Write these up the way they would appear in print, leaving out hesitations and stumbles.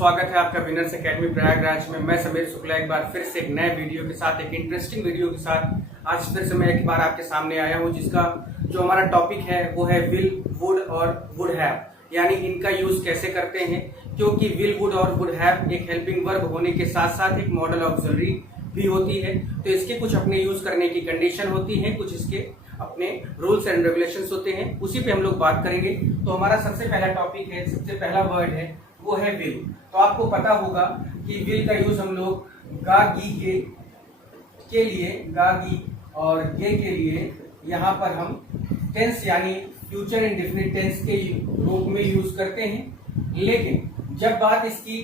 स्वागत है आपका विनर्स एकेडमी प्रयागराज में। मैं समीर शुक्ला एक बार फिर से एक नए वीडियो के साथ, एक इंटरेस्टिंग वीडियो के साथ आज फिर से मैं एक बार आपके सामने आया हूं, जिसका जो हमारा टॉपिक है वो है विल, वुड और वुड हैव, यानी इनका यूज कैसे करते हैं। क्योंकि विल, वुड और वुड हैव एक हेल्पिंग वर्ब होने के साथ साथ एक मॉडल ऑक्सिलरी भी होती है, तो इसके कुछ अपने यूज करने की कंडीशन होती है, कुछ इसके अपने रूल्स एंड रेगुलेशंस होते हैं, उसी पे हम लोग बात करेंगे। तो हमारा सबसे पहला टॉपिक है, सबसे पहला वर्ड है वो है विल। तो आपको पता होगा कि विल का यूज हम लोग गा गी के लिए, गा गी और गे के लिए यहाँ पर हम टेंस यानी फ्यूचर इंडेफिनिट टेंस के रूप में यूज करते हैं। लेकिन जब बात इसकी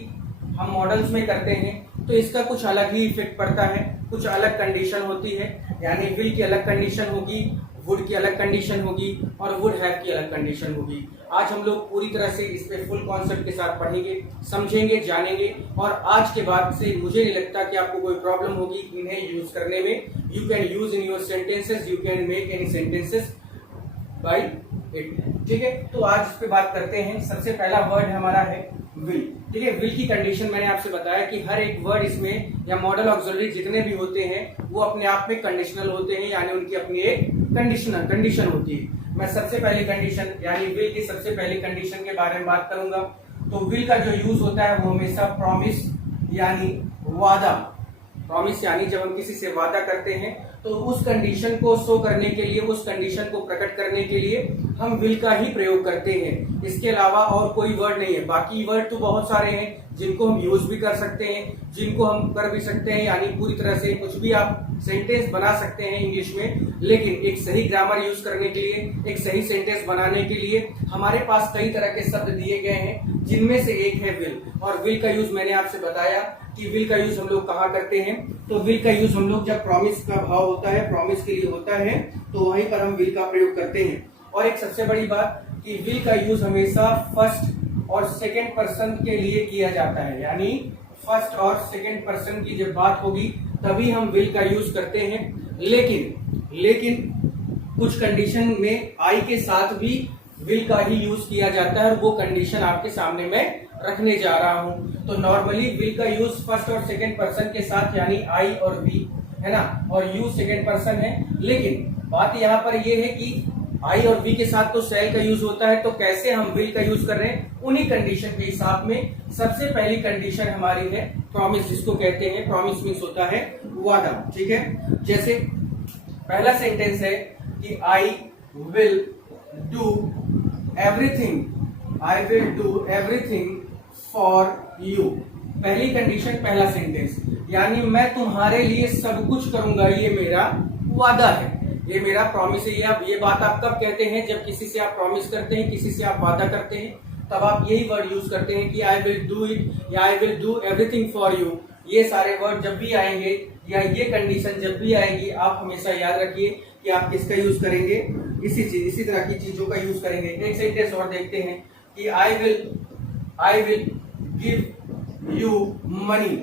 हम मॉडल्स में करते हैं तो इसका कुछ अलग ही इफेक्ट पड़ता है, कुछ अलग कंडीशन होती है। यानी विल की अलग कंडीशन होगी, वुड की अलग कंडीशन होगी और वुड हैव की अलग कंडीशन होगी। आज हम लोग पूरी तरह से इस पे फुल कॉन्सेप्ट के साथ पढ़ेंगे, समझेंगे, जानेंगे और आज के बाद से मुझे नहीं लगता कि आपको कोई प्रॉब्लम होगी इन्हें यूज करने में। You can use in your sentences, you can make any sentences bye it. ठीक है, तो आज इस पे बात करते हैं। सबसे पहला वर्ड हमारा है विल। ठीक है, विल की कंडीशन मैंने आपसे बताया कि हर एक वर्ड इसमें या मॉडल ऑक्सिलरी जितने भी होते हैं वो अपने आप में कंडीशनल होते हैं, यानी उनकी अपनी एक कंडीशन होती है। मैं सबसे पहली कंडीशन यानी विल की सबसे पहली कंडीशन के बारे में बात करूंगा। तो विल का जो यूज होता है वो हमेशा प्रॉमिस यानी वादा, प्रॉमिस यानी जब हम किसी से वादा करते हैं तो उस कंडीशन को शो करने के लिए, उस कंडीशन को प्रकट करने के लिए हम विल का ही प्रयोग करते हैं। इसके अलावा और कोई वर्ड नहीं है। बाकी वर्ड तो बहुत सारे हैं जिनको हम यूज भी कर सकते हैं, जिनको हम कर भी सकते हैं, यानी पूरी तरह से कुछ भी आप सेंटेंस बना सकते हैं इंग्लिश में। लेकिन एक सही ग्रामर यूज करने के लिए, एक सही सेंटेंस बनाने के लिए हमारे पास कई तरह के शब्द दिए गए हैं, जिनमें से एक है विल। और विल का यूज मैंने आपसे बताया कि विल का यूज हम लोग कहाँ करते हैं। तो विल का यूज हम लोग जब प्रॉमिस का भाव होता है, प्रॉमिस के लिए होता है, तो वहीं पर हम विल का प्रयोग करते हैं। और एक सबसे बड़ी बात कि विल का यूज हमेशा फर्स्ट और सेकंड पर्सन के लिए किया जाता है, यानी फर्स्ट और सेकंड पर्सन की जब बात होगी तभी हम विल का यूज करते हैं। लेकिन कुछ कंडीशन में आई के साथ भी विल का ही यूज किया जाता है, और वो कंडीशन आपके सामने मैं रखने जा रहा हूं। तो नॉर्मली विल का यूज फर्स्ट और सेकंड पर्सन के साथ, यानी आई और वी है ना, और यू सेकंड पर्सन है। लेकिन बात यहाँ पर ये है कि आई और वी के साथ तो शैल का यूज होता है, तो कैसे हम विल का यूज कर रहे हैं उन्हीं कंडीशन के हिसाब में। सबसे पहली कंडीशन हमारी है प्रॉमिस, जिसको कहते हैं प्रॉमिस मीन्स होता है वादा। ठीक है, जैसे पहला सेंटेंस है कि I will do everything, I will do everything for you. पहली कंडीशन, पहला सेंटेंस, यानी मैं तुम्हारे लिए सब कुछ करूंगा, ये मेरा वादा है, ये मेरा प्रॉमिस है। ये बात आप कब कहते हैं? जब किसी से आप प्रॉमिस करते हैं, किसी से आप वादा करते हैं, तब आप यही वर्ड यूज करते हैं कि आई विल डू इट या I will do everything for you. ये सारे वर्ड जब भी आएंगे या ये कंडीशन जब भी आएगी, आप हमेशा याद रखिए कि आप किसका यूज करेंगे, इसी तरह की चीजों का यूज करेंगे। एक सेंटेंस और देखते हैं कि I will give you money,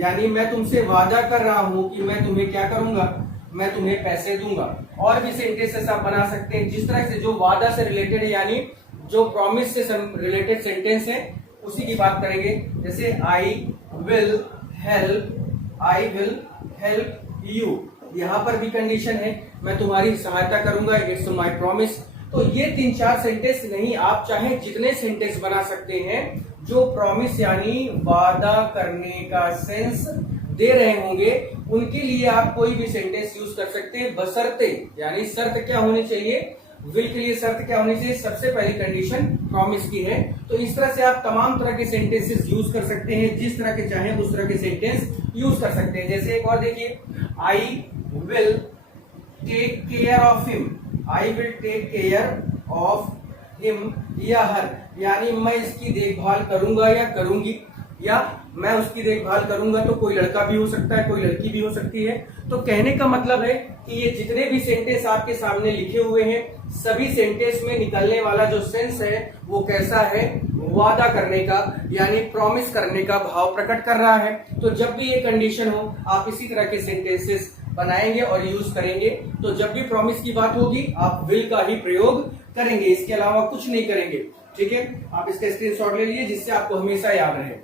यानी मैं तुमसे वादा कर रहा हूं कि मैं तुम्हें क्या करूंगा, मैं तुम्हें पैसे दूंगा। और भी सेंटेंसेस आप बना सकते हैं जिस तरह से जो वादा से रिलेटेड है, यानी जो प्रॉमिस से रिलेटेड सेंटेंस है उसी की बात करेंगे। जैसे आई विल हेल्प यू, यहाँ पर भी कंडीशन है मैं तुम्हारी सहायता करूंगा, इट्स माय प्रॉमिस। तो ये 3-4 सेंटेंस नहीं, आप चाहे जितने सेंटेंस बना सकते हैं जो प्रॉमिस यानी वादा करने का सेंस दे रहे होंगे, उनके लिए आप कोई भी सेंटेंस यूज कर सकते हैं, बशर्ते, यानी शर्त क्या होनी चाहिए, विल के लिए शर्त क्या होनी चाहिए, सबसे पहली कंडीशन प्रॉमिस की है। तो इस तरह से आप तमाम तरह के सेंटेंसेस यूज कर सकते हैं, जिस तरह के चाहे उस तरह के सेंटेंस यूज कर सकते हैं। जैसे एक और देखिए, I will take care of him, I will take care of him या हर, यानी मैं इसकी देखभाल करूंगा या करूंगी, या मैं उसकी देखभाल करूंगा। तो कोई लड़का भी हो सकता है, कोई लड़की भी हो सकती है। तो कहने का मतलब है कि ये जितने भी सेंटेंस आपके सामने लिखे हुए हैं, सभी सेंटेंस में निकलने वाला जो सेंस है वो कैसा है, वादा करने का यानी प्रॉमिस करने का भाव प्रकट कर रहा है। तो जब भी ये कंडीशन हो, आप इसी तरह के सेंटेंसेस बनाएंगे और यूज करेंगे। तो जब भी प्रॉमिस की बात होगी, आप विल का ही प्रयोग करेंगे, इसके अलावा कुछ नहीं करेंगे। ठीक है, आप इसका स्क्रीनशॉट ले लीजिए जिससे आपको हमेशा याद रहे।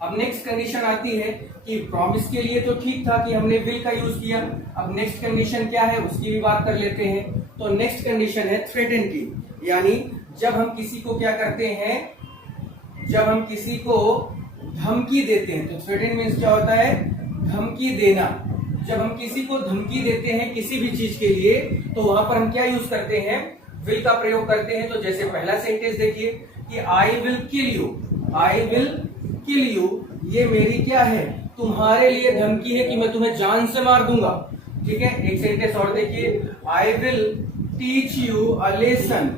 अब नेक्स्ट कंडीशन आती है कि प्रॉमिस के लिए तो ठीक था कि हमने विल का यूज किया। अब नेक्स्ट कंडीशन क्या है उसकी भी बात कर लेते हैं। तो नेक्स्ट कंडीशन है थ्रेटन की, यानी जब हम किसी को क्या करते हैं, जब हम किसी को धमकी देते हैं। तो थ्रेटन मीन्स क्या होता है, धमकी देना। जब हम किसी को धमकी देते हैं किसी भी चीज के लिए तो वहां पर हम क्या यूज करते हैं, विल का प्रयोग करते हैं। तो जैसे पहला सेंटेंस देखिए कि I will kill you, I will kill you, ये मेरी क्या है, तुम्हारे लिए धमकी है कि मैं तुम्हें जान से मार दूंगा। ठीक है, एक सेंटेंस और देखिए, I will teach you a lesson,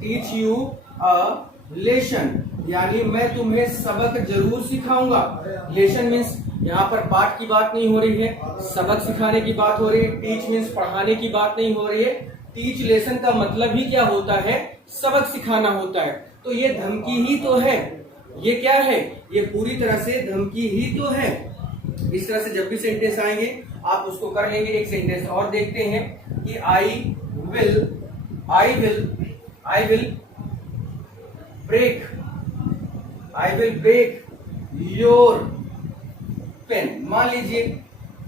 teach you a lesson, यानी मैं तुम्हें सबक जरूर सिखाऊंगा। लेसन मीन्स यहाँ पर पाठ की बात नहीं हो रही है, सबक सिखाने की बात हो रही है। टीच मीन्स पढ़ाने की बात नहीं हो रही है। टीच लेसन का मतलब ही क्या होता है, सबक सिखाना होता है। तो ये धमकी ही तो है, ये क्या है, ये पूरी तरह से धमकी ही तो है। इस तरह से जब भी सेंटेंस आएंगे आप उसको कर लेंगे। एक सेंटेंस और देखते हैं कि I will break, I will break your pen. मान लीजिए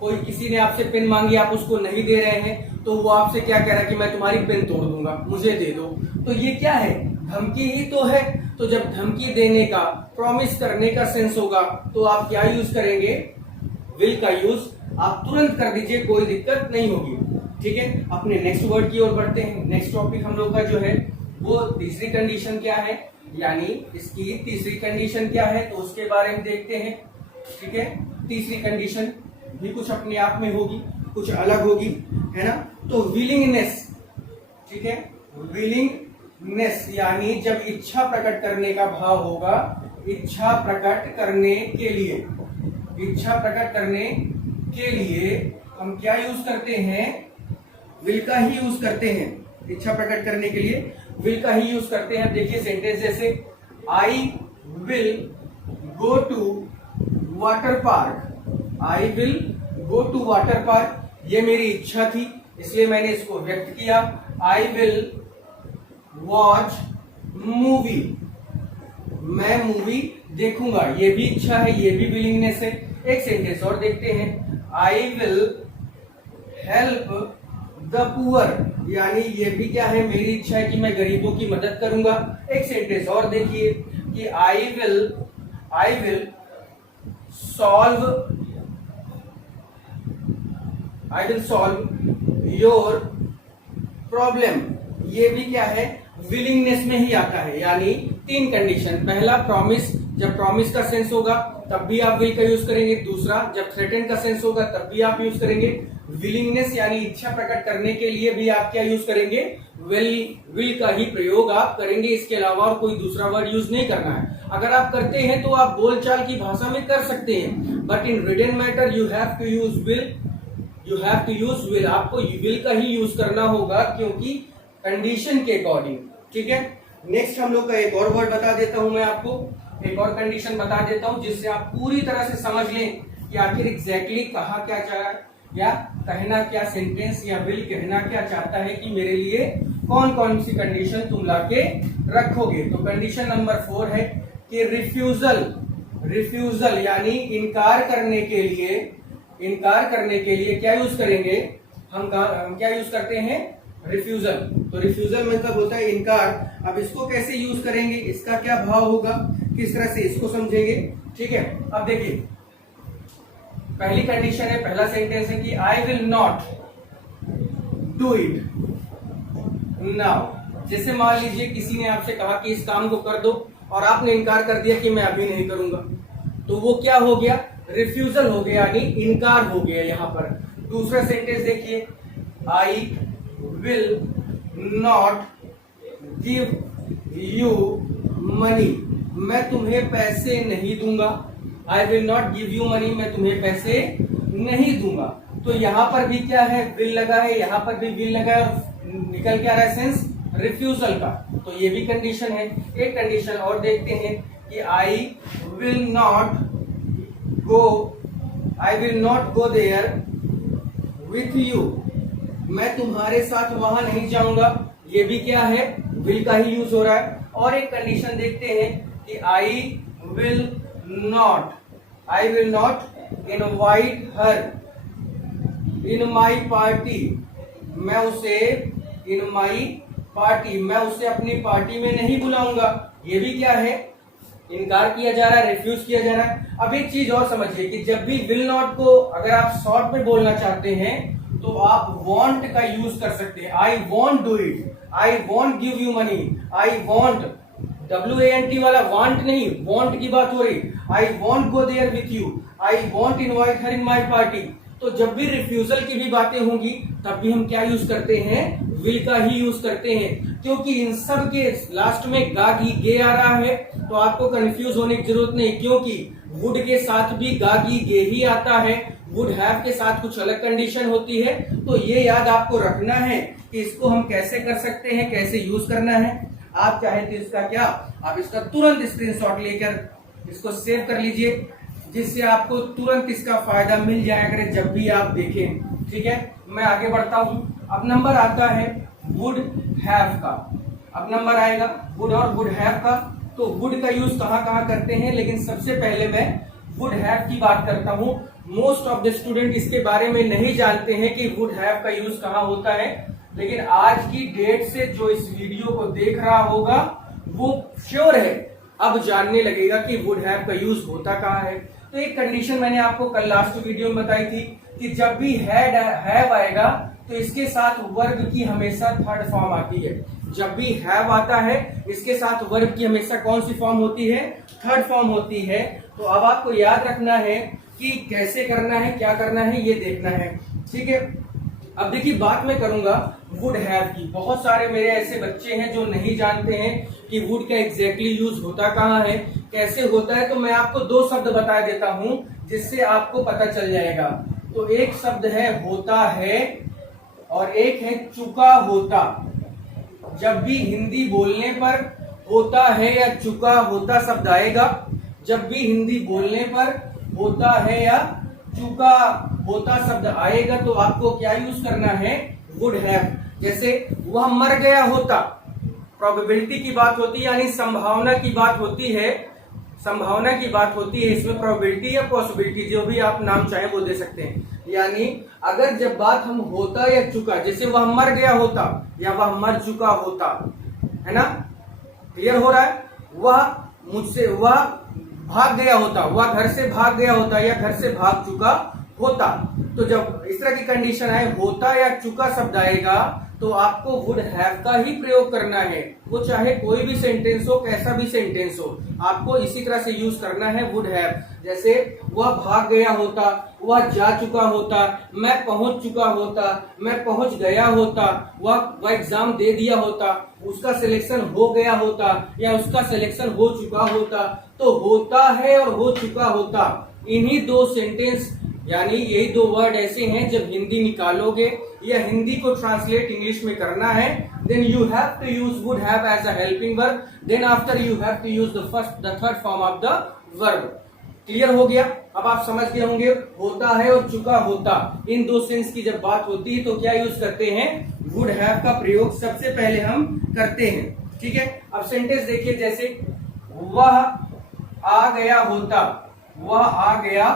कोई किसी ने आपसे पेन मांगी, आप उसको नहीं दे रहे हैं, तो वो आपसे क्या कह रहा है कि मैं तुम्हारी पेन तोड़ दूंगा, मुझे दे दो। तो ये क्या है, धमकी ही तो है। तो जब धमकी देने का, प्रॉमिस करने का सेंस होगा तो आप क्या यूज करेंगे, विल का यूज आप तुरंत कर दीजिए, कोई दिक्कत नहीं होगी। ठीक है, अपने नेक्स्ट वर्ड की ओर बढ़ते हैं। नेक्स्ट टॉपिक हम लोग का जो है वो तीसरी कंडीशन क्या है, यानी इसकी तीसरी कंडीशन क्या है तो उसके बारे में देखते हैं। ठीक है, तीसरी कंडीशन भी कुछ अपने आप में होगी, कुछ अलग होगी, है ना। तो विलिंगनेस, ठीक है, विलिंगनेस यानी जब इच्छा प्रकट करने का भाव होगा, इच्छा प्रकट करने के लिए, इच्छा प्रकट करने के लिए हम क्या यूज करते हैं, विल का ही यूज करते हैं। इच्छा प्रकट करने के लिए विल का ही यूज करते हैं। देखिए सेंटेंस जैसे I will go to water park, I will go to water park, ये मेरी इच्छा थी इसलिए मैंने इसको व्यक्त किया। आई विल वॉच मूवी, मैं मूवी देखूंगा, ये भी इच्छा है, ये भी विलिंगनेस है। एक सेंटेंस और देखते हैं, I will help the poor, यानी ये भी क्या है, मेरी इच्छा है कि मैं गरीबों की मदद करूंगा। एक सेंटेंस और देखिए कि I will solve your problem, ये भी क्या है, विलिंगनेस में ही आता है। यानी तीन कंडीशन, पहला प्रॉमिस, जब प्रॉमिस का सेंस होगा तब भी आप विल का यूज करेंगे। दूसरा जब थ्रेटन का सेंस होगा तब भी आप यूज करेंगे। विलिंगनेस यानी इच्छा प्रकट करने के लिए भी आप क्या यूज करेंगे, विल का ही प्रयोग आप करेंगे। इसके अलावा और कोई दूसरा वर्ड यूज नहीं करना है। अगर आप करते हैं तो आप बोलचाल की भाषा में कर सकते हैं, but in written matter you have to use will, you have to use will, आपको विल का ही यूज करना होगा क्योंकि कंडीशन के अकॉर्डिंग। ठीक है, नेक्स्ट हम लोग का एक और वर्ड बता देता हूं, मैं आपको एक और कंडीशन बता देता हूं जिससे आप पूरी तरह से समझ लें कि आखिर एग्जैक्टली कहा क्या चाह रहा है, या कहना क्या सेंटेंस या विल कहना क्या चाहता है कि मेरे लिए कौन कौन सी कंडीशन तुम लाके रखोगे। तो कंडीशन नंबर 4 है कि रिफ्यूजल, रिफ्यूजल यानी इनकार करने के लिए, इनकार करने के लिए क्या यूज करेंगे, हम क्या यूज करते हैं, रिफ्यूजल। तो रिफ्यूजल मतलब होता है इनकार। अब इसको कैसे यूज करेंगे, इसका क्या भाव होगा, किस तरह से इसको समझेंगे। ठीक है, अब देखिए पहली कंडीशन है, पहला सेंटेंस है कि I will not do it now. जैसे मान लीजिए किसी ने आपसे कहा कि इस काम को कर दो और आपने इनकार कर दिया कि मैं अभी नहीं करूंगा, तो वो क्या हो गया, रिफ्यूजल हो गया, यानी इनकार हो गया यहां पर। दूसरा सेंटेंस देखिए, I will not give you money, मैं तुम्हें पैसे नहीं दूंगा। आई will not give you money, मैं तुम्हें पैसे नहीं दूंगा। तो यहां पर भी क्या है, विल लगा है, यहां पर भी विल लगा है, निकल क्या रहा है सेंस, रिफ्यूजल का। तो ये भी कंडीशन है। एक कंडीशन और देखते हैं कि I will not go there with you, मैं तुम्हारे साथ वहां नहीं जाऊंगा, ये भी क्या है, विल का ही यूज हो रहा है। और एक कंडीशन देखते हैं कि I will not I will not invite her in my party, मैं उसे इन माई पार्टी, मैं उसे अपनी पार्टी में नहीं बुलाऊंगा। ये भी क्या है, इनकार किया जा रहा है, रिफ्यूज किया जा रहा है। अब एक चीज और समझिए कि जब भी विल नॉट को अगर आप शॉर्ट में बोलना चाहते हैं तो आप वांट का यूज कर सकते हैं। I won't do it, I won't give you money, I won't, WANT वाला वांट नहीं, वॉन्ट की बात हो रही। I won't go there with you, I won't invite her in my party. तो जब भी रिफ्यूजल की भी बातें होंगी तब भी हम क्या यूज करते हैं, विल का ही यूज करते हैं, क्योंकि इन सब के लास्ट में गा गी गे आ रहा है। तो आपको कंफ्यूज होने की जरूरत नहीं, क्योंकि वुड के साथ भी गा गी गे ही आता है, वुड हैव के साथ कुछ अलग कंडीशन होती है। तो ये याद आपको रखना है कि इसको हम कैसे कर सकते हैं, कैसे यूज करना है। आप चाहे तो इसका क्या, आप इसका तुरंत स्क्रीनशॉट लेकर इसको सेव कर लीजिए, जिससे आपको तुरंत इसका फायदा मिल जाया करे जब भी आप देखें। ठीक है, मैं आगे बढ़ता हूं। अब नंबर आता है वुड हैव का। अब नंबर आएगा वुड और वुड हैव का। तो वुड का यूज कहां कहां करते हैं, लेकिन सबसे पहले मैं वुड हैव की बात करता हूं। मोस्ट ऑफ द स्टूडेंट इसके बारे में नहीं जानते हैं कि वुड हैव का यूज कहां होता है, लेकिन आज की डेट से जो इस वीडियो को देख रहा होगा वो श्योर है अब जानने लगेगा कि वुड हैव का यूज होता कहां है। तो एक कंडीशन मैंने आपको कल लास्ट वीडियो में बताई थी कि जब भी हैव आएगा तो इसके साथ वर्ब की हमेशा थर्ड फॉर्म आती है। जब भी हैव आता है इसके साथ वर्ब की हमेशा कौन सी फॉर्म होती है, थर्ड फॉर्म होती है। तो अब आपको याद रखना है कि कैसे करना है, क्या करना है, ये देखना है। ठीक है, अब देखिए बात मैं करूंगा वुड हैव की। बहुत सारे मेरे ऐसे बच्चे हैं जो नहीं जानते हैं कि वुड का एग्जैक्टली यूज होता कहाँ है, कैसे होता है। तो मैं आपको दो शब्द बता देता हूं जिससे आपको पता चल जाएगा। तो एक शब्द है होता है और एक है चुका होता। जब भी हिंदी बोलने पर होता है या चुका होता शब्द आएगा, जब भी हिंदी बोलने पर होता है या चुका होता शब्द आएगा तो आपको क्या यूज करना है, वुड हैव। जैसे वह मर गया होता, प्रोबेबिलिटी की बात होती है, यानी संभावना की बात होती है, संभावना की बात होती है। इसमें प्रोबेबिलिटी या पॉसिबिलिटी जो भी आप नाम चाहे वो दे सकते हैं। यानी अगर जब बात हम होता या चुका, जैसे वह मर गया होता या वह मर चुका होता, है ना, क्लियर हो रहा है। वह मुझसे, वह भाग गया होता, वह घर से भाग गया होता या घर से भाग चुका होता। तो जब इस तरह की कंडीशन आए, होता या चुका शब्द आएगा तो आपको वुड हैव का ही प्रयोग करना है। वो चाहे कोई भी सेंटेंस हो, कैसा भी सेंटेंस हो, आपको इसी तरह से यूज करना है वुड हैव। जैसे वह भाग गया होता, वह जा चुका होता, मैं पहुंच चुका होता, मैं पहुंच गया होता, वह एग्जाम दे दिया होता, उसका सिलेक्शन हो गया होता या उसका सिलेक्शन हो चुका होता। तो होता है और हो चुका होता, इन्हीं दो सेंटेंस यानी यही दो वर्ड ऐसे हैं जब हिंदी निकालोगे या हिंदी को ट्रांसलेट इंग्लिश में करना है, then you have to use would have as a helping verb, then after you have to use the third form of the verb. Clear हो गया। अब आप समझ गए होंगे होता है और चुका होता, इन दो सेंस की जब बात होती है तो क्या यूज करते हैं, वुड हैव का प्रयोग सबसे पहले हम करते हैं। ठीक है, अब सेंटेंस देखिए, जैसे वह आ गया होता, वह आ गया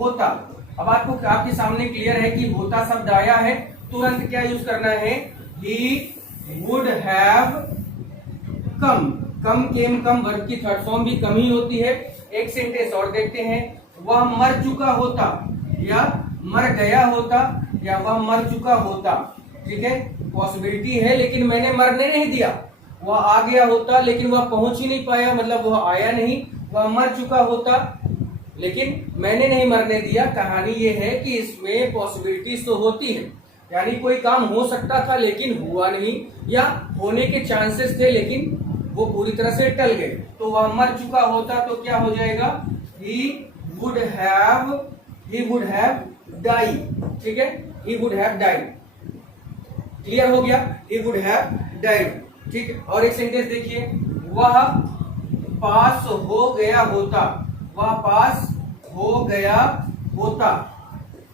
होता। अब आपको आपके सामने क्लियर है कि होता शब्द आया है, तुरंत क्या यूज करना है, he would have come. Come came come, verb की थर्ड फॉर्म भी कम ही होती है। एक सेंटेंस और देखते हैं, वह मर चुका होता या मर गया होता या वह मर चुका होता। ठीक है, पॉसिबिलिटी है लेकिन मैंने मरने नहीं दिया। वह आ गया होता लेकिन वह पहुंच ही नहीं पाया, मतलब वह आया नहीं। वह मर चुका होता लेकिन मैंने नहीं मरने दिया। कहानी ये है कि इसमें पॉसिबिलिटीज तो होती है, यानी कोई काम हो सकता था लेकिन हुआ नहीं, या होने के चांसेस थे लेकिन वो पूरी तरह से टल गए। तो वह मर चुका होता तो क्या हो जाएगा, ही वुड हैव डाई। ठीक है, he would have died. Clear हो गया, ही वुड हैव डाइड। ठीक है, और एक सेंटेंस देखिए, वह पास हो गया होता, वह पास हो गया होता।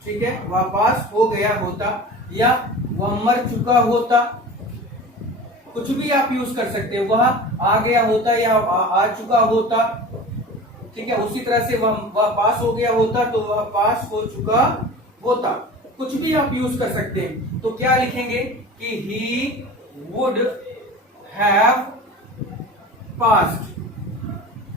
ठीक है, वह पास हो गया होता या वह मर चुका होता, कुछ भी आप यूज कर सकते हैं। वह आ गया होता या आ चुका होता। ठीक है, उसी तरह से वह पास हो गया होता तो वह पास हो चुका होता। कुछ भी आप यूज कर सकते हैं। तो क्या लिखेंगे कि ही would have passed,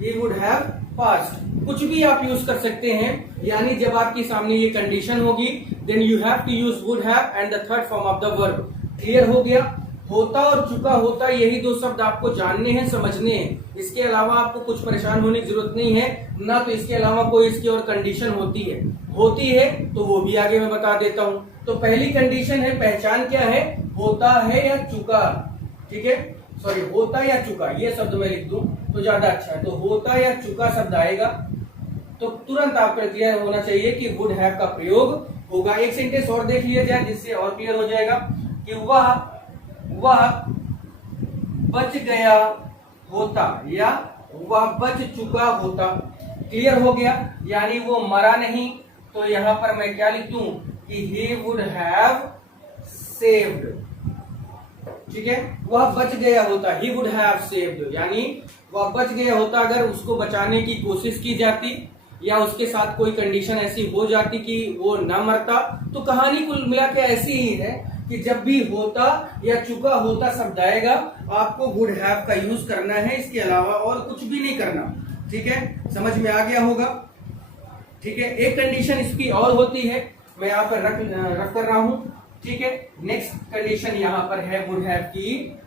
he would have passed. कुछ भी आप यूज कर सकते हैं, यानी जब आपके सामने ये कंडीशन होगी then you have to use would have and the third form of the verb. Clear हो गया? होता और चुका होता, यही दो शब्द आपको जानने हैं, समझने हैं। इसके अलावा आपको कुछ परेशान होने की जरूरत नहीं है, ना तो इसके अलावा कोई इसकी और कंडीशन होती है तो वो भी आगे मैं बता देता हूं। तो पहली कंडीशन है, पहचान क्या है, होता है या चुका। ठीक है, सॉरी, होता या चुका, ये शब्द मैं लिख दूं तो ज्यादा अच्छा है। तो होता या चुका शब्द आएगा तो तुरंत आपको क्लियर होना चाहिए कि वुड हैव का प्रयोग होगा। एक सेंटेंस और देख लिया जाए जिससे और क्लियर हो जाएगा कि वह बच गया होता या वह बच चुका होता। क्लियर हो गया? यानी वो मरा नहीं। तो यहां पर मैं क्या लिख दूं कि ही वुड हैव सेव्ड। ठीक है, वह बच गया होता, ही वुड हैव सेव्ड, यानी वह बच गया होता अगर उसको बचाने की कोशिश की जाती या उसके साथ कोई कंडीशन ऐसी हो जाती कि वो ना मरता। तो कहानी कुल मिला के ऐसी ही है कि जब भी होता या चुका होता शब्द आएगा आपको वुड हैव का यूज करना है, इसके अलावा और कुछ भी नहीं करना। ठीक है, समझ में आ गया होगा? ठीक है, एक कंडीशन इसकी और होती है, मैं यहाँ पर रख कर रहा हूं। ठीक है, नेक्स्ट कंडीशन यहाँ पर है वुड हैव की।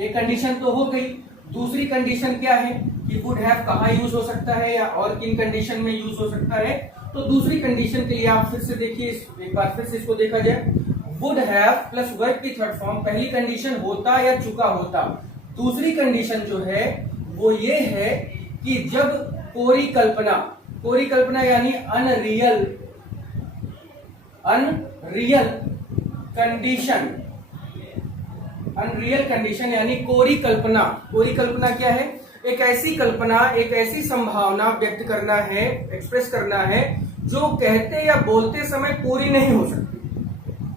एक कंडीशन तो हो गई, दूसरी कंडीशन क्या है कि वुड हैव कहाँ यूज हो सकता है या और किन कंडीशन में यूज हो सकता है। तो दूसरी कंडीशन के लिए आप फिर से देखिए, एक बार फिर से इसको देखा जाए। वुड हैव प्लस वर्ब की थर्ड फॉर्म, पहली कंडीशन होता या चुका होता। दूसरी कंडीशन जो है वो ये है कि जब कोरी कल्पना यानी अनरियल कंडीशन यानी कोरी कल्पना क्या है? एक ऐसी कल्पना, एक ऐसी संभावना व्यक्त करना है, एक्सप्रेस करना है जो कहते या बोलते समय पूरी नहीं हो सकती,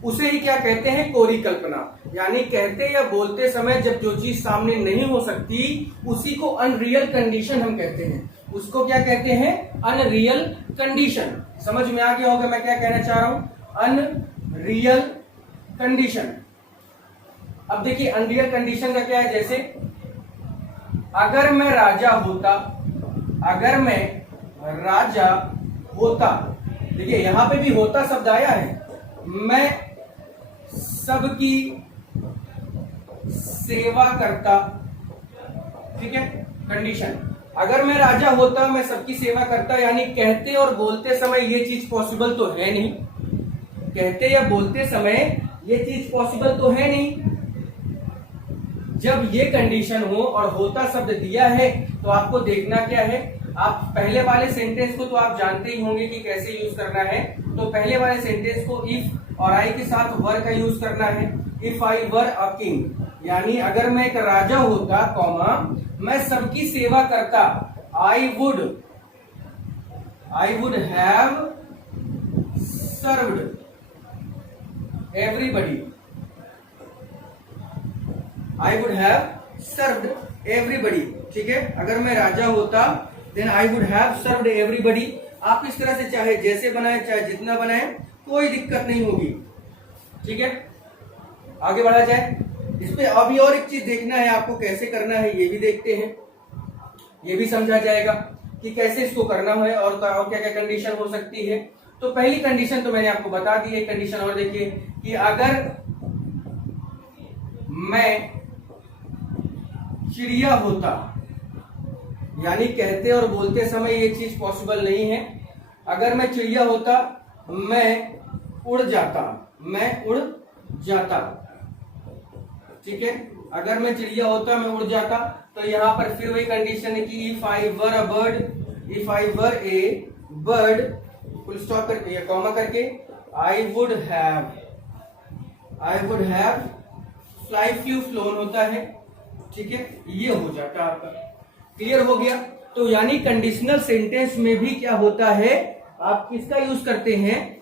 उसे ही क्या कहते हैं? कोरी कल्पना। यानी कहते या बोलते समय जब जो चीज सामने नहीं हो सकती उसी को अनरियल कंडीशन हम कहते हैं। उसको क्या कहते हैं? Unreal condition. समझ में आ गया होगा मैं क्या कहना चाह रहा हूं? Unreal condition. अब देखिए अनरियल कंडीशन का क्या है, जैसे अगर मैं राजा होता, देखिए यहां पे भी होता शब्द आया है। मैं सबकी सेवा करता, ठीक है, कंडीशन। अगर मैं राजा होता, मैं सबकी सेवा करता, यानी कहते और बोलते समय ये चीज पॉसिबल तो है नहीं। कहते या बोलते समय ये चीज पॉसिबल तो है नहीं। जब ये कंडीशन हो और होता शब्द दिया है तो आपको देखना क्या है, आप पहले वाले सेंटेंस को तो आप जानते ही होंगे कि कैसे यूज करना है। तो पहले वाले सेंटेंस को इफ और आई के साथ वर का यूज करना है। If I were a king, यानी अगर मैं एक राजा होता, कॉमा मैं सबकी सेवा करता, I would have served everybody. I would have served everybody. ठीक है, अगर मैं राजा होता then I would have served everybody. आप इस तरह से चाहे जैसे बनाए चाहे जितना बनाए कोई दिक्कत नहीं होगी। ठीक है, आगे बढ़ा जाए। इस पे अभी और एक चीज देखना है आपको, कैसे करना है ये भी देखते हैं, ये भी समझा जाएगा कि कैसे इसको करना है और क्या क्या कंडीशन हो सकती है। तो पहली कंडीशन तो मैंने आपको बता दी है। कंडीशन और देखिए कि अगर मैं चिड़िया होता, यानी कहते और बोलते समय ये चीज पॉसिबल नहीं है। अगर मैं चिड़िया होता, मैं उड़ जाता। ठीक है, अगर मैं चिड़िया होता मैं उड़ जाता। तो यहां पर फिर वही कंडीशन है कि if I were A bird, full stop करके या कॉमा करके, आई would have fly flu phloem होता है। ठीक है, ये हो जाता आपका। क्लियर हो गया? तो यानी कंडीशनल सेंटेंस में भी क्या होता है, आप किसका यूज करते हैं?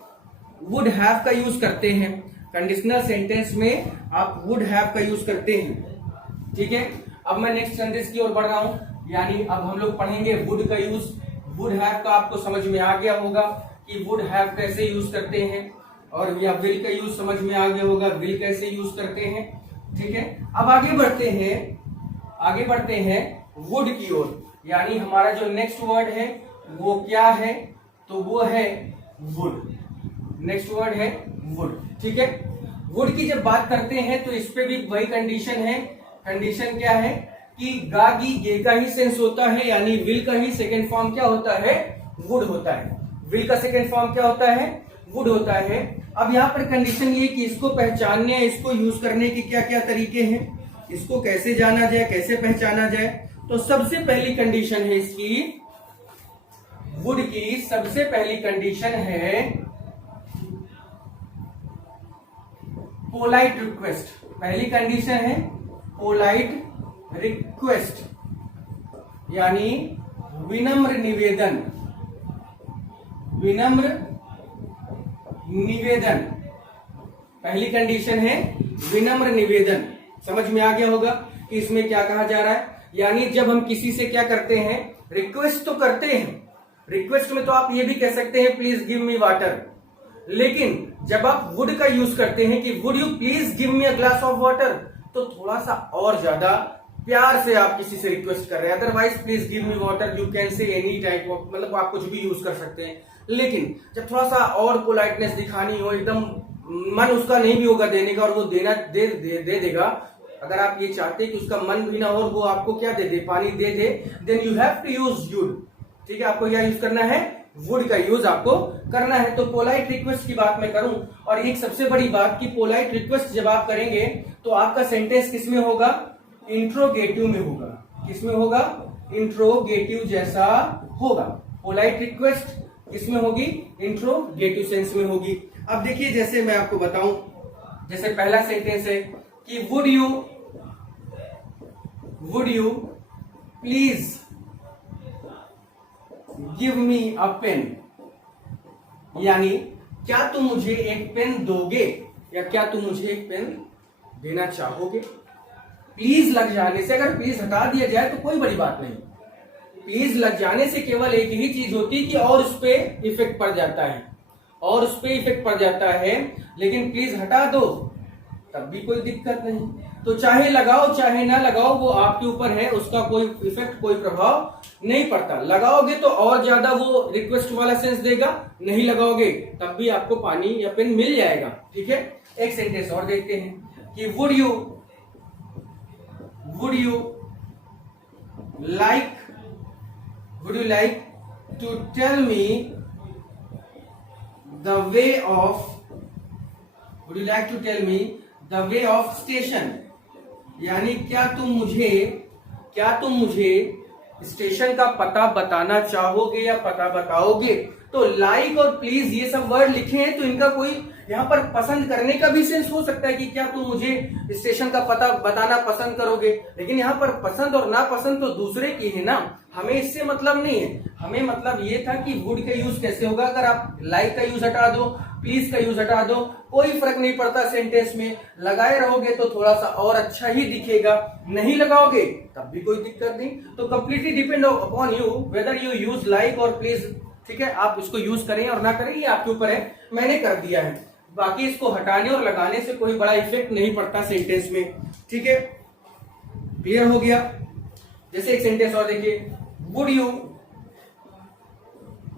वुड हैव का यूज करते हैं। कंडीशनल सेंटेंस में आप वुड हैव का यूज करते हैं। ठीक है, अब मैं नेक्स्ट सेंटेंस की ओर बढ़ रहा हूं, यानी अब हम लोग पढ़ेंगे वुड का यूज। वुड हैव का आपको समझ में आ गया होगा कि वुड हैव कैसे यूज करते हैं, और या विल का यूज समझ में आ गया होगा, विल कैसे यूज करते हैं। ठीक है, अब आगे बढ़ते हैं वुड की ओर, यानी हमारा जो नेक्स्ट वर्ड है वो क्या है, तो वो है वुड। नेक्स्ट वर्ड है वुड। ठीक है, वुड की जब बात करते हैं तो इस पे भी वही कंडीशन है। कंडीशन क्या है कि गा गी गे का ही सेंस होता है, यानी विल का ही सेकेंड फॉर्म क्या होता है, वुड होता है। विल का सेकेंड फॉर्म क्या होता है, वुड होता है। अब यहाँ पर कंडीशन ये कि इसको पहचानने, इसको यूज करने के क्या क्या तरीके हैं, इसको कैसे जाना जाए, कैसे पहचाना जाए। तो सबसे पहली कंडीशन है इसकी, वुड की सबसे पहली कंडीशन है पोलाइट रिक्वेस्ट। पहली कंडीशन है पोलाइट रिक्वेस्ट, यानी विनम्र निवेदन। विनम्र निवेदन पहली कंडीशन है, विनम्र निवेदन। समझ में आ गया होगा कि इसमें क्या कहा जा रहा है, यानी जब हम किसी से क्या करते हैं, रिक्वेस्ट तो करते हैं। रिक्वेस्ट में तो आप ये भी कह सकते हैं प्लीज गिव मी वाटर, लेकिन जब आप वुड का यूज करते हैं कि would you please give me a glass of water, तो थोड़ा सा और ज्यादा प्यार से आप किसी से रिक्वेस्ट कर रहे हैं। Otherwise please give me water you can say any type of, मतलब आप कुछ भी यूज कर सकते हैं। लेकिन जब थोड़ा सा और पोलाइटनेस दिखानी हो, एकदम मन उसका नहीं भी होगा देने का और वो दे देगा, अगर आप ये चाहते हैं कि उसका मन भी ना हो और वो आपको क्या दे दे, पानी दे दे, then you have to use wood. ठीक है, आपको क्या यूज करना है, वुड का यूज आपको करना है। तो पोलाइट रिक्वेस्ट की बात मैं करूं, और एक सबसे बड़ी बात कि पोलाइट रिक्वेस्ट जब आप करेंगे तो आपका सेंटेंस किसमें होगा, इंट्रोगेटिव में होगा। किसमें होगा, इंट्रोगेटिव जैसा होगा। पोलाइट रिक्वेस्ट किसमें होगी, इंट्रोगेटिव सेंस में होगी। अब देखिए, जैसे मैं आपको बताऊं, जैसे पहला सेंटेंस है कि would you please give me a pen, यानी क्या तुम मुझे एक पेन दोगे, या क्या तुम मुझे एक पेन देना चाहोगे। प्लीज लग जाने से, अगर प्लीज हटा दिया जाए तो कोई बड़ी बात नहीं। प्लीज लग जाने से केवल एक ही चीज होती है कि और उस पर इफेक्ट पड़ जाता है, और उस पर इफेक्ट पड़ जाता है। लेकिन प्लीज हटा दो तब भी कोई दिक्कत नहीं। तो चाहे लगाओ चाहे ना लगाओ, वो आपके ऊपर है, उसका कोई इफेक्ट, कोई प्रभाव नहीं पड़ता। लगाओगे तो और ज्यादा वो रिक्वेस्ट वाला सेंस देगा, नहीं लगाओगे तब भी आपको पानी या पेन मिल जाएगा। ठीक है, एक सेंटेंस और देखते हैं कि would you like to tell me the way of station, यानी क्या तुम मुझे स्टेशन का पता बताना चाहोगे या पता बताओगे। तो लाइक और प्लीज ये सब वर्ड लिखे हैं, तो इनका कोई यहाँ पर पसंद करने का भी सेंस हो सकता है कि क्या तुम मुझे स्टेशन का पता बताना पसंद करोगे। लेकिन यहाँ पर पसंद और नापसंद तो दूसरे की है ना, हमें इससे मतलब नहीं है। हमें मतलब ये था कि वुड का यूज कैसे होगा। अगर आप लाइक का यूज हटा दो, प्लीज का यूज हटा दो, कोई फर्क नहीं पड़ता सेंटेंस में। लगाए रहोगे तो थोड़ा सा और अच्छा ही दिखेगा, नहीं लगाओगे तब भी कोई दिक्कत नहीं। तो completely depend upon you whether you use like और प्लीज। ठीक है, आप इसको यूज करें और ना करें ये आपके ऊपर है, मैंने कर दिया है। बाकी इसको हटाने और लगाने से कोई बड़ा इफेक्ट नहीं पड़ता सेंटेंस में। ठीक है, क्लियर हो गया। जैसे एक सेंटेंस और देखिए, would you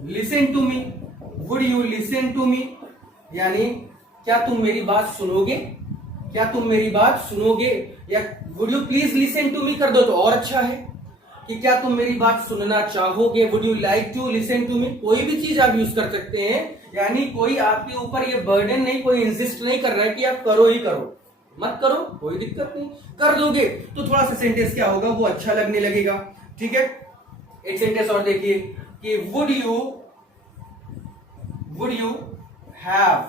listen to me, यानी क्या तुम मेरी बात सुनोगे, या would you please listen to me कर दो तो और अच्छा है कि क्या तुम मेरी बात सुनना चाहोगे। Would you like to listen to me, कोई भी चीज आप यूज कर सकते हैं, यानी कोई आपके ऊपर ये बर्डन नहीं, कोई इंसिस्ट नहीं कर रहा है कि आप करो ही करो, मत करो कोई दिक्कत नहीं, कर दोगे तो थोड़ा सा सेंटेंस क्या होगा, वो अच्छा लगने लगेगा। ठीक है, एक सेंटेंस और देखिए कि वुड यू हैव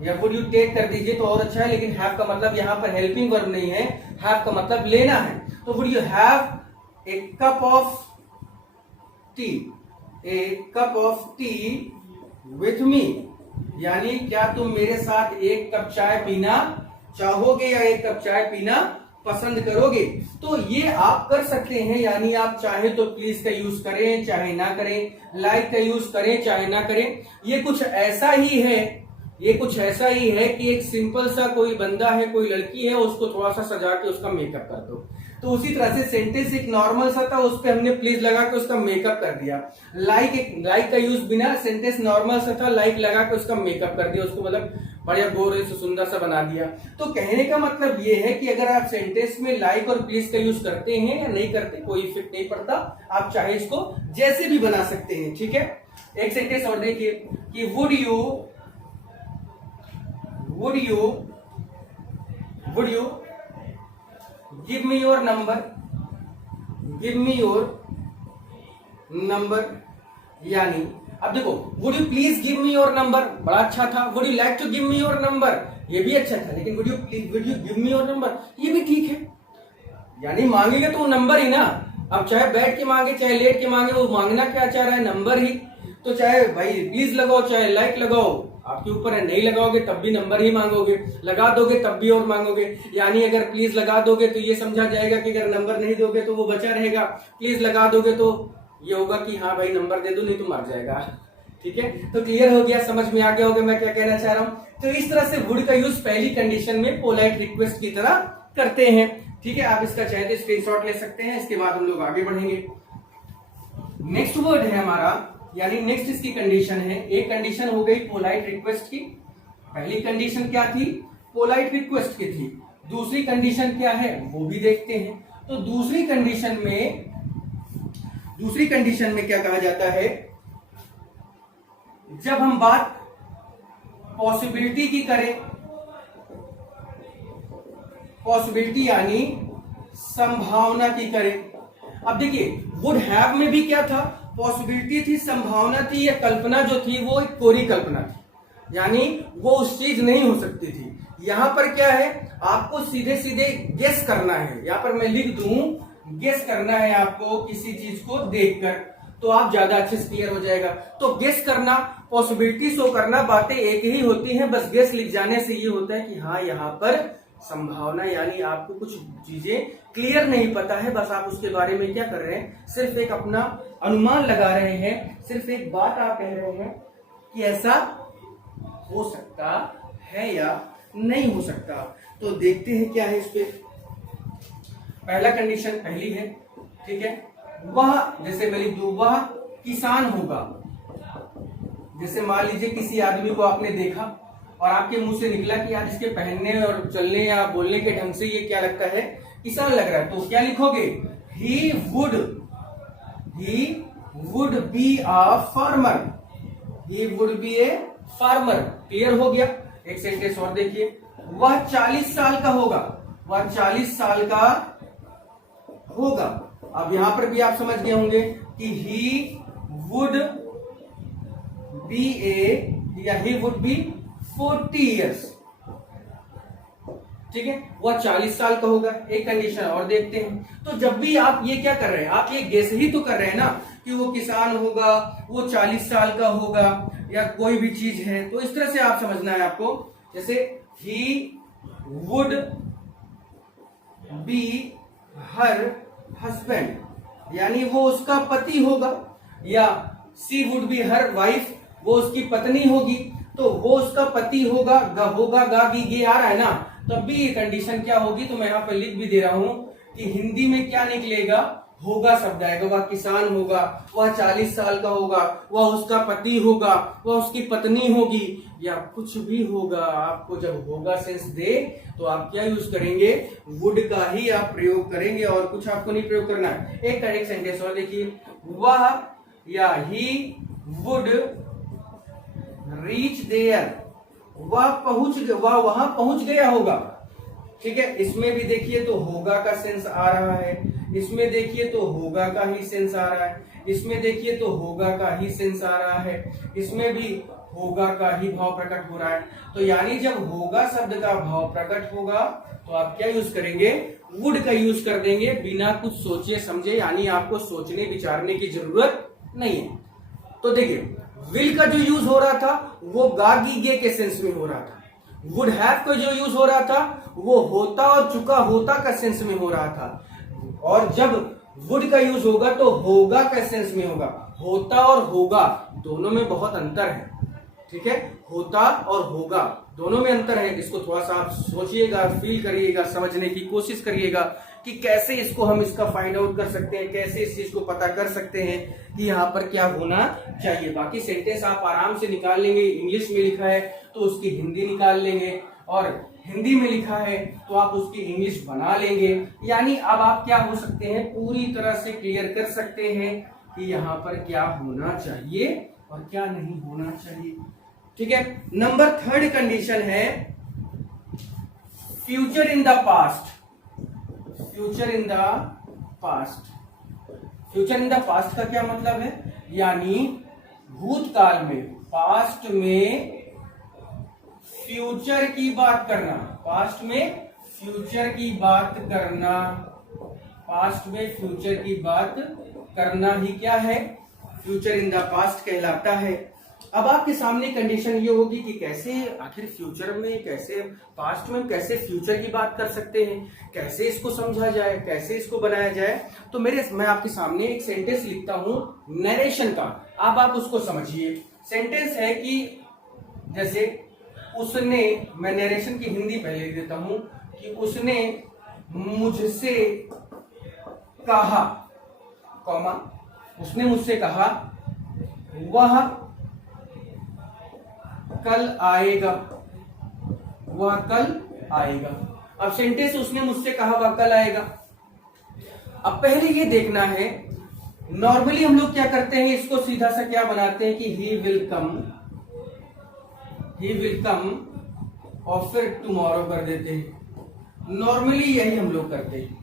या वुड यू टेक कर दीजिए तो और अच्छा है। लेकिन हैव का मतलब यहाँ पर हेल्पिंग वर्ब नहीं है, हैव का मतलब लेना है। तो would you have a cup of T with me, यानी क्या तुम मेरे साथ एक कप चाय पीना चाहोगे या एक कप चाय पीना पसंद करोगे। तो ये आप कर सकते हैं, यानी आप चाहे तो प्लीज का यूज करें चाहे ना करें, लाइक का यूज करें चाहे ना करें। ये कुछ ऐसा ही है कि एक सिंपल सा कोई बंदा है, कोई लड़की है, उसको थोड़ा सा सजा के उसका मेकअप कर दो। तो उसी तरह से सेंटेंस एक नॉर्मल सा था, उस पे हमने प्लीज लगा के उसका मेकअप कर दिया। लाइक का यूज बिना, सेंटेंस नॉर्मल सा था, लाइक लगा के उसका मेकअप कर दिया, उसको मतलब बढ़िया गोरे से सुंदर सा बना दिया। तो कहने का मतलब ये है कि अगर आप सेंटेंस में लाइक और प्लीज का यूज करते हैं या नहीं करते कोई इफेक्ट नहीं पड़ता, आप चाहे इसको जैसे भी बना सकते हैं। ठीक है, एक सेंटेंस और देखिए कि would you give me your number, यानी अब देखो would you please give me your number बड़ा अच्छा था, would you like to give me your number ये भी अच्छा था, लेकिन would you give me your number ये भी ठीक है। यानी मांगेगा तो वो नंबर ही ना, अब चाहे बैठ के मांगे चाहे लेट के मांगे, वो मांगना क्या चाह रहा है, नंबर ही। तो चाहे भाई प्लीज लगाओ चाहे लाइक लगाओ, आपके ऊपर है, नहीं लगाओगे तब भी नंबर ही मांगोगे, लगा दोगे तब भी और मांगोगे। यानी अगर प्लीज लगा दोगे तो ये समझा जाएगा कि अगर नंबर नहीं दोगे तो वो बचा रहेगा, प्लीज लगा दोगे तो ये होगा कि हाँ भाई नंबर दे दो नहीं तो मर जाएगा। ठीक है, तो क्लियर हो गया, समझ में आ गया होगा मैं क्या कहना चाह रहा हूं। तो इस तरह से वुड का यूज पहली कंडीशन में पोलाइट रिक्वेस्ट की तरह करते हैं। ठीक है, आप इसका चाहे तो स्क्रीनशॉट ले सकते हैं, इसके बाद हम लोग आगे बढ़ेंगे। नेक्स्ट वर्ड है हमारा, यानी नेक्स्ट इसकी कंडीशन है। एक कंडीशन हो गई पोलाइट रिक्वेस्ट की, पहली कंडीशन क्या थी, पोलाइट रिक्वेस्ट की थी। दूसरी कंडीशन क्या है वो भी देखते हैं। तो दूसरी कंडीशन में क्या कहा जाता है, जब हम बात पॉसिबिलिटी की करें, पॉसिबिलिटी यानी संभावना की करें। अब देखिए वुड हैव में भी क्या था, पॉसिबिलिटी थी, संभावना थी, या कल्पना जो थी वो एक कोरी कल्पना थी, यानी वो उस चीज नहीं हो सकती थी। यहां पर क्या है, आपको सीधे सीधे गेस करना है। यहां पर मैं लिख दूं, गेस करना है आपको किसी चीज को देखकर, तो आप ज्यादा अच्छे से क्लियर हो जाएगा। तो गेस करना, पॉसिबिलिटी शो करना, बातें एक ही होती हैं, बस गेस लिख जाने से ये होता है कि हाँ यहाँ पर संभावना, यानी आपको कुछ चीजें क्लियर नहीं पता है, बस आप उसके बारे में क्या कर रहे हैं, सिर्फ एक अपना अनुमान लगा रहे हैं, सिर्फ एक बात आप कह रहे हैं कि ऐसा हो सकता है या नहीं हो सकता। तो देखते हैं क्या है इस पे। पहला कंडीशन पहली है, ठीक है, वह, जैसे मैं लिख दूं, वह किसान होगा। जैसे मान लीजिए किसी आदमी को आपने देखा और आपके मुंह से निकला कि यार इसके पहनने और चलने या बोलने के ढंग से ये क्या लगता है, किसान लग रहा है, तो क्या लिखोगे, he would be a farmer, he would be a farmer. Clear हो गया। एक सेंटेंस और देखिए, वह 40 साल का होगा, वह 40 साल का होगा। अब यहां पर भी आप समझ गए होंगे कि ही वुड बी या ही वुड बी 40 ईयर्स। ठीक है, वह 40 साल का होगा। एक कंडीशन और देखते हैं। तो जब भी आप ये क्या कर रहे हैं, आप ये गेस ही तो कर रहे हैं ना कि वो किसान होगा, वो 40 साल का होगा, या कोई भी चीज है, तो इस तरह से आप समझना है आपको। जैसे he would be her husband, यानी वो उसका पति होगा, या सी वुड बी हर वाइफ, वो उसकी पत्नी होगी, तो वो उसका पति होगा, होगा गा गी गे आ रहा है ना, तब भी ये कंडीशन क्या होगी। तो मैं यहाँ पे लिख भी दे रहा हूं कि हिंदी में क्या निकलेगा, होगा शब्द आएगा। वह किसान होगा, वह 40 साल का होगा, वह उसका पति होगा, वह उसकी पत्नी होगी, या कुछ भी होगा। आपको जब होगा सेंस दे तो आप क्या यूज करेंगे, वुड का ही आप प्रयोग करेंगे, और कुछ आपको नहीं प्रयोग करना है। एक करेक्ट सेंटेंस और देखिए, वह या ही वुड रीच देयर, वह वहां पहुंच गया होगा। ठीक है, इसमें भी देखिए तो होगा का सेंस आ रहा है, इसमें देखिए तो होगा का ही सेंस आ रहा है, इसमें देखिए तो होगा का ही सेंस आ रहा है, इसमें भी होगा का ही भाव प्रकट हो रहा है। तो यानी जब होगा शब्द का भाव प्रकट होगा तो आप क्या यूज करेंगे, वुड का यूज कर देंगे, बिना कुछ सोचे समझे, यानी आपको सोचने विचारने की जरूरत नहीं है। तो देखिए विल का जो यूज हो रहा था वो गा गी गे के सेंस में हो रहा था, वुड हैव का जो यूज हो रहा था वो होता और चुका होता का सेंस में हो रहा था, और जब वुड का यूज होगा तो होगा का सेंस में होगा। होता और होगा दोनों में बहुत अंतर है, ठीक है। होता और होगा दोनों में अंतर है। इसको थोड़ा सा आप सोचिएगा, फील करिएगा, समझने की कोशिश करिएगा कि कैसे इसको हम इसका फाइंड आउट कर सकते हैं, कैसे इस चीज को पता कर सकते हैं कि यहाँ पर क्या होना चाहिए। बाकी सेंटेंस आप आराम से निकाल लेंगे। इंग्लिश में लिखा है तो उसकी हिंदी निकाल लेंगे, और हिंदी में लिखा है तो आप उसकी इंग्लिश बना लेंगे। यानी अब आप क्या हो सकते हैं, पूरी तरह से क्लियर कर सकते हैं कि यहाँ पर क्या होना चाहिए और क्या नहीं होना चाहिए, ठीक है। नंबर 3 कंडीशन है future in the past. Future in the past, future in the past का क्या मतलब है, यानी भूतकाल में, पास्ट में फ्यूचर की बात करना। पास्ट में फ्यूचर की बात करना, पास्ट में फ्यूचर की बात करना ही क्या है, फ्यूचर इन द पास्ट कहलाता है। अब आपके सामने कंडीशन ये होगी कि कैसे आखिर फ्यूचर में, कैसे पास्ट में, कैसे फ्यूचर की बात कर सकते हैं, कैसे इसको समझा जाए, कैसे इसको बनाया जाए। तो मैं आपके सामने एक सेंटेंस लिखता हूं नरेशन का, अब आप उसको समझिए। सेंटेंस है कि जैसे उसने, मैं नरेशन की हिंदी पहले लिख देता हूं कि उसने मुझसे कहा, कॉमा, उसने मुझसे कहा वह कल आएगा, वह कल आएगा। अब सेंटेंस उसने मुझसे कहा वह कल आएगा। अब पहले ये देखना है, नॉर्मली हम लोग क्या करते हैं, इसको सीधा सा क्या बनाते हैं कि ही विल कम और फिर टुमारो कर देते हैं। नॉर्मली यही हम लोग करते हैं,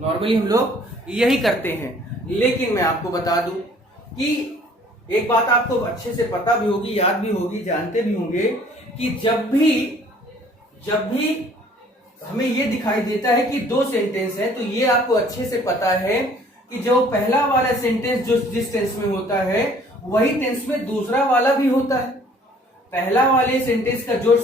नॉर्मली हम लोग यही करते हैं। लेकिन मैं आपको बता दूं कि एक बात आपको अच्छे से पता भी होगी, याद भी होगी, जानते भी होंगे कि जब भी हमें ये दिखाई देता है कि 2 सेंटेंस है, तो ये आपको अच्छे से पता है कि जो पहला वाला सेंटेंस जो जिस टेंस में होता है वही टेंस में दूसरा वाला भी होता है। पहला वाले सेंटेंस का जो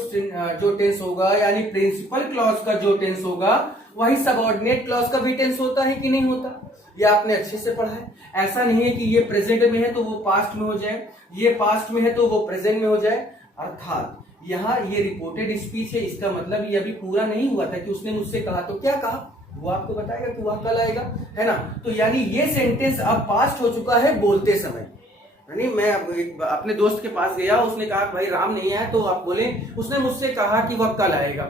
टेंस होगा, यानी प्रिंसिपल क्लॉज का जो टेंस होगा, वही सबऑर्डिनेट क्लॉज का भी टेंस होता है कि नहीं होता। ये आपने अच्छे से पढ़ा है। ऐसा नहीं है कि ये प्रेजेंट में है तो वो पास्ट में हो जाए, ये पास्ट में है तो वो प्रेजेंट में हो जाए। अर्थात यहाँ ये रिपोर्टेड स्पीच है, इसका मतलब ये अभी पूरा नहीं हुआ था कि उसने मुझसे कहा, तो क्या कहा वो आपको बताएगा कि वह कल आएगा, है ना। तो यानी ये सेंटेंस अब पास्ट हो चुका है बोलते समय। यानी मैं अपने दोस्त के पास गया, उसने कहा भाई राम नहीं आया, तो आप बोले उसने मुझसे कहा कि वह कल आएगा,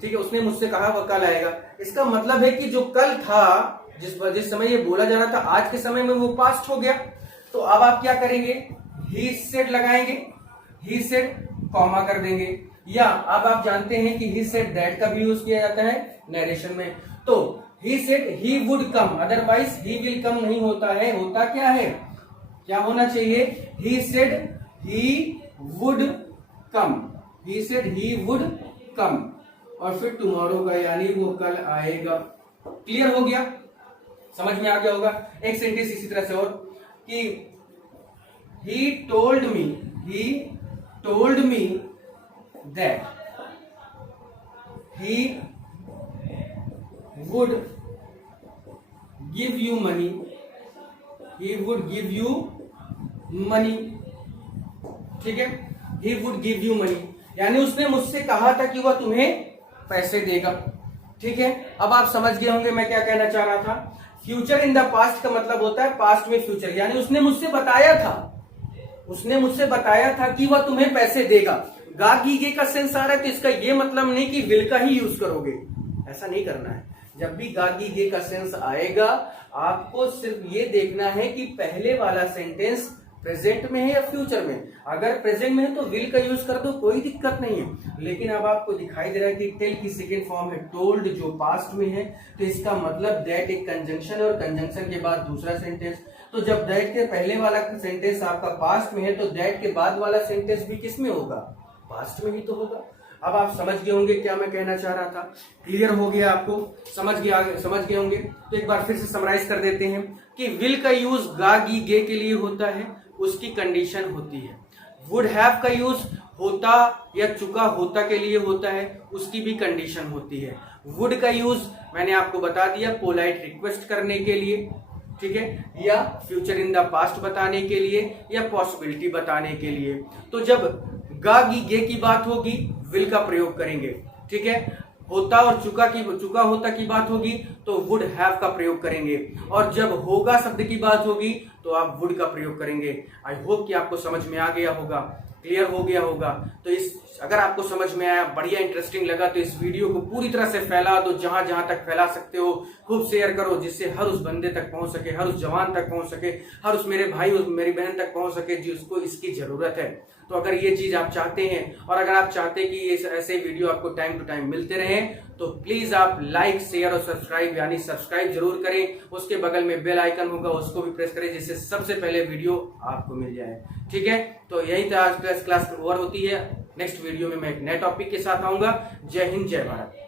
ठीक है, उसने मुझसे कहा वह कल आएगा। इसका मतलब है कि जो कल था, जिस समय ये बोला जा रहा था, आज के समय में वो पास्ट हो गया। तो अब आप क्या करेंगे, ही सेड लगाएंगे, ही सेड कॉमा कर देंगे। या अब आप जानते हैं कि ही सेड दैट का भी यूज किया जाता है नरेशन में। तो he said he would come, otherwise he will come नहीं होता है। होता क्या है, क्या होना चाहिए, he said he would come, he said he would come, और फिर टुमारो का यानी वो कल आएगा। क्लियर हो गया, समझ में आ गया होगा। एक सेंटेंस इसी तरह से और कि he told me that he would give you money, ठीक है, he would give you money, यानी उसने मुझसे कहा था कि वह तुम्हें पैसे देगा, ठीक है। अब आप समझ गए होंगे मैं क्या कहना चाह रहा था। फ्यूचर इन द पास्ट का मतलब होता है पास्ट में फ्यूचर, यानी उसने मुझसे बताया था कि वह तुम्हें पैसे देगा। गा गीगे का सेंस आ रहा है तो इसका ये मतलब नहीं कि विल का ही यूज करोगे, ऐसा नहीं करना है। जब भी गा गीगे का सेंस आएगा आपको सिर्फ ये देखना है कि पहले वाला सेंटेंस प्रेजेंट में है या फ्यूचर में। अगर प्रेजेंट में है तो विल का यूज कर दो, कोई दिक्कत नहीं है। लेकिन अब आपको दिखाई दे रहा है कि टेल की सेकेंड फॉर्म है टोल्ड, जो पास्ट में है, तो इसका मतलब दैट एक कंजंक्शन, और कंजंक्शन के बाद दूसरा सेंटेंस। तो जब दैट के पहले वाला सेंटेंस आपका पास्ट में है तो दैट के बाद वाला सेंटेंस भी किस में होगा, पास्ट में ही तो होगा। अब आप समझ गए होंगे क्या मैं कहना चाह रहा था। क्लियर हो गया आपको, समझ गए होंगे। तो एक बार फिर से समराइज कर देते हैं कि विल का यूज गा गी गे के लिए होता है, उसकी कंडीशन होती है। वुड हैव का यूज होता या चुका होता के लिए होता है, उसकी भी कंडीशन होती है। वुड का यूज मैंने आपको बता दिया पोलाइट रिक्वेस्ट करने के लिए, ठीक है, या फ्यूचर इन द पास्ट बताने के लिए, या पॉसिबिलिटी बताने के लिए। तो जब गा गी गे की बात होगी विल का प्रयोग करेंगे, ठीक है। होता और चुका होता की बात होगी तो वुड हैव का प्रयोग करेंगे, और जब होगा शब्द की बात होगी तो आप वुड का प्रयोग करेंगे। आई होप कि आपको समझ में आ गया होगा, क्लियर हो गया होगा। तो अगर आपको समझ में आया, बढ़िया इंटरेस्टिंग लगा, तो इस वीडियो को पूरी तरह से फैला दो, जहां जहां तक फैला सकते हो खूब शेयर करो, जिससे हर उस बंदे तक पहुंच सके, हर उस जवान तक पहुंच सके, हर उस मेरे भाई उस मेरी बहन तक पहुंच सके जिसको इसकी जरूरत है। तो अगर ये चीज आप चाहते हैं, और अगर आप चाहते हैं कि ऐसे वीडियो आपको टाइम टू टाइम मिलते रहें, तो प्लीज आप लाइक शेयर और सब्सक्राइब, यानी सब्सक्राइब जरूर करें। उसके बगल में बेल आइकन होगा, उसको भी प्रेस करें, जिससे सबसे पहले वीडियो आपको मिल जाए, ठीक है। तो यही था आज क्लास ओवर होती है। नेक्स्ट वीडियो में मैं एक नए टॉपिक के साथ आऊंगा। जय हिंद, जय भारत।